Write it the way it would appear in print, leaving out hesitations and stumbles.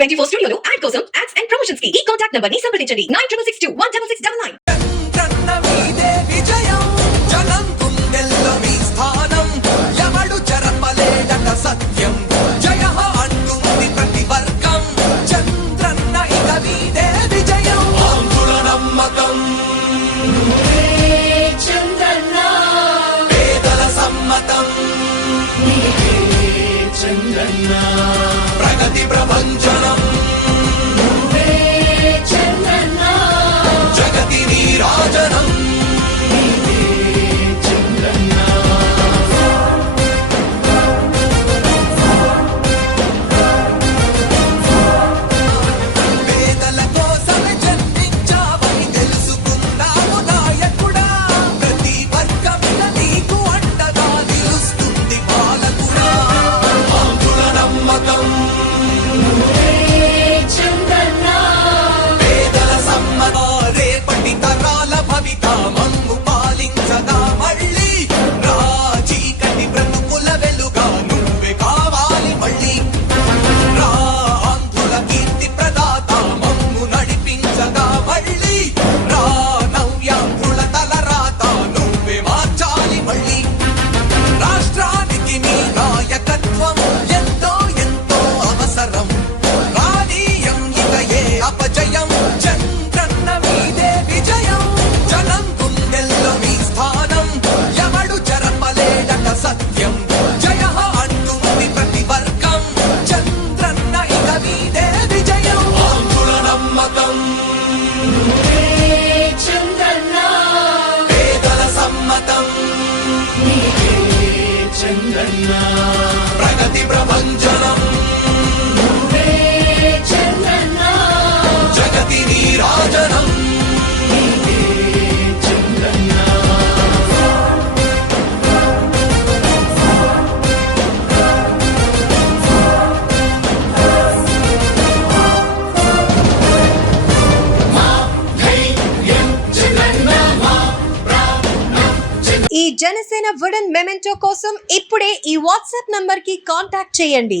24 స్టూడియోలో యాడ్ కోసం ads and promotions కి ఈ కాంటాక్ట్ నంబర్ ని సంప్రదించండి 9662166699. చంద్రన్న మీదే విజయం జనం గుండెల్లో మీ స్థానం ఎవడు చెరపలేడట సత్యం జయ హో అంటుంది ప్రతి వర్గం చంద్రన్న ఇక మీదే విజయం ఆంధ్రుల నమ్మకం చంద్రన్న పేదల సమ్మతం చంద్రన్న ప్రగతి ప్రభంజనం చంద్రన్న జగతి నీరాజనం చంద్రన్న పేదల కోసమే జన్మించావని తెలుసుకున్నావు నాయకుడా ప్రతి వర్గంలో నీకు అండగా నిలుస్తుంది పాలకుడా ఆంధ్రుల నమ్మకం చంద్రన్న పేదల సమ్మత రేపటి తరాల భవిత మమ్ము పాలించగా మళ్ళీ చీకటి బ్రతుకుల వెలుగా నువ్వే కావాలి మళ్ళీ రా ఆంధ్రుల కీర్తి ప్రదాత మమ్ము నడిపించగా మళ్ళీ రా నవ్యాంధ్రుల తలరాత నువ్వే మార్చాలి మళ్ళీ రాష్ట్రానికి నీ నాయకత్వం ఎంతో ఎంతో అవసరం రానీయం ఇక ఏ అపజయం చంద్రన్న మీదే విజయం జనం గుండెల్లో మీ స్థానం ఎవడు చెరపలేడట సత్యం జయ హో అంటుంది ప్రతి వర్గం చంద్రన్న ఇక మీదే విజయం ఆంధ్రుల నమ్మకం చంద్రన్న పేదల సమ్మతం చంద్రన్న ప్రగతి ప్రభంజనం చంద్రన్న జగతి నీరాజనం చంద్రన్న ఈ జనసేన వుడెన్ మెమెంటో కోసం ఇప్పుడే ఈ వాట్సాప్ నంబర్ కి కాంటాక్ట్ చేయండి.